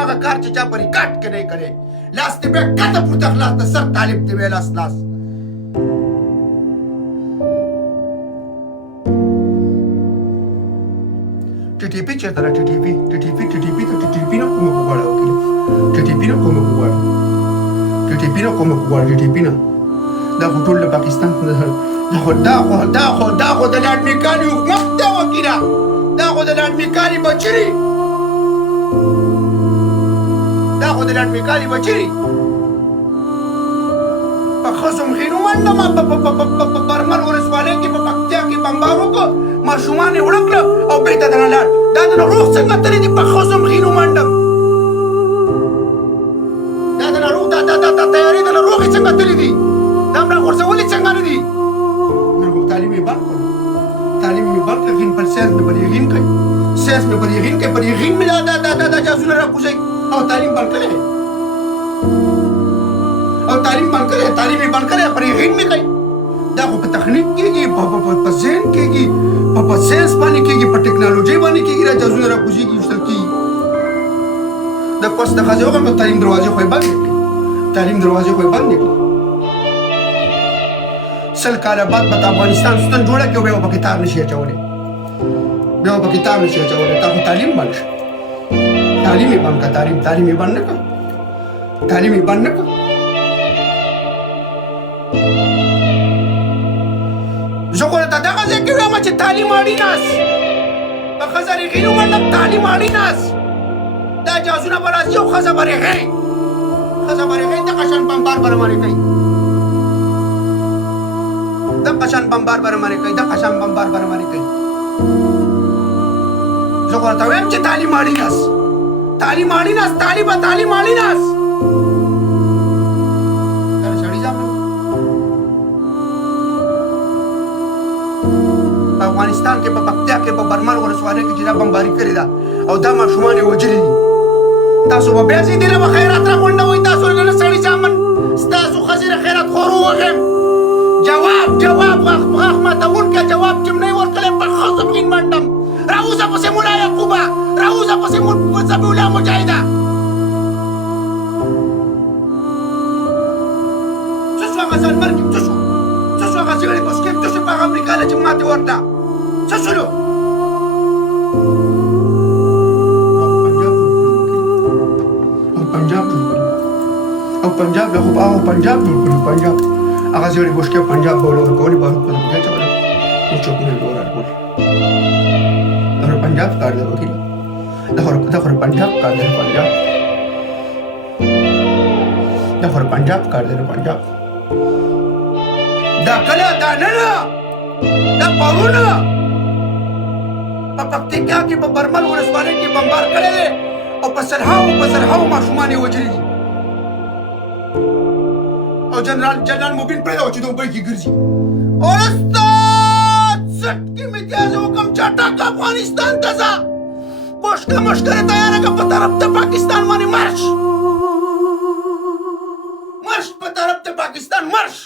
هغه کار چې چا په ریکارډ کې نه کړی لاس دې بیا کته پورته خلاص د سر طالب دې بیا لاس TTP چېرته ده TTP ته TTP نه کومه وغواړه وکیل TTP نه کومه وغواړه TTP نه دا خو ټول د پاکستان دا خو د لاډ میکاني حکومت دی وکیله دا خو د لاډ میکاني بچري په خصم خینو منډه ما په برمل ولسوالۍ کې په پکتیا کې بمبار وکړ ماشومان یې وړه کړه او بېرته دننه لاړ دا دنه روغ څنګه تللی دي په خصم خینو منډم دا دنه روغ دا تیارې دنه روغې څنګه تللی دي دا هم راغورځولې څنګه نه دي تعلیم یې بند کړ غین پر ساینس مې پر یقین کوي پر یقین مې دا جاسونه راکوزوي او تعلیم بند کړی پر یقین مې کوي دا خو په تخنیک کېږي په ذهن کېږي په ساینس باندې کېږي په ټکنالوژۍ باندې کېږي دا جاسونه راکوزېږي ویشتل کېږي د کوس د ښځې وکړم د تعلیم دروازې خو یې بند کړي سل کاله بعد به د افغانستان ستن جوړه کړي او بیا به پکې تار نشي اچولی تا خو تعلیم بند شه تعلیم یې بند نه کړه زه خو درته دغه ځای کې وایم چې تعلیم اړین است په ښځه ریغینو منډم تعلیم اړین است دا جازونه به راځي او ښځه به ریغی دغه شان بمبار به رامانې کوي زه خو درته وایم چې تعلیم اړین است افغانستان کې په پکتیا کې په برمل ولسوالۍ کې چې دا بمباري کړې ده او دا ماشومان یې وژلي دي تاسو به بیا دې له خیرات راغونډوئ تاسو نه سړي زامن ستاسو ښځې د خیرات خور ووغیم جواب غاښ ماتوونکی جواب چې مې نه یې ورکړی په ښځو کې منډم راوځه پسې ملا یعقوبه راوځه پسې زبیحالله مجاهده څه شو هغه ځلمر کې څه شو هغه سیګړې په سکیم څه شو په هغه امریکا له چې ماتې ورته څه شولو او پنجاب له خو په هغه پنجاب جوړ کړي پنجاب هغه سیګړې بوشکې پنجاب به ورکولې بارود په دې چوله نو چوکونه یې ورکول دا پنجاب کار دی وکیل دا خو پنجاب کار دی پنجاب دا کله دا نه دا پرونه په پکتیا کې په برمل ولسوالۍ کې بمبار کړی دی او په سرهاو ماشومان یې وژلي دي او جنرال مبین پرېږده چې دوبۍ کې ګرځي استاد څټکي مې تیازه وکړم چټک افغانستان ته ځه بوشکه مشکره تیاره که په طرف د پاکستان باندې مرش په طرف د پاکستان مرش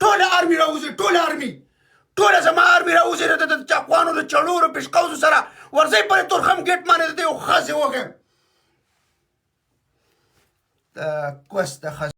ټوله آرمي راوځي ټوله زما آرمي راوځي د چاقوانو د چړورو پشقوزو سره ورځئ پرې تورخم ګیټ باندې د یو ښځې وغیم د کوس د ښځې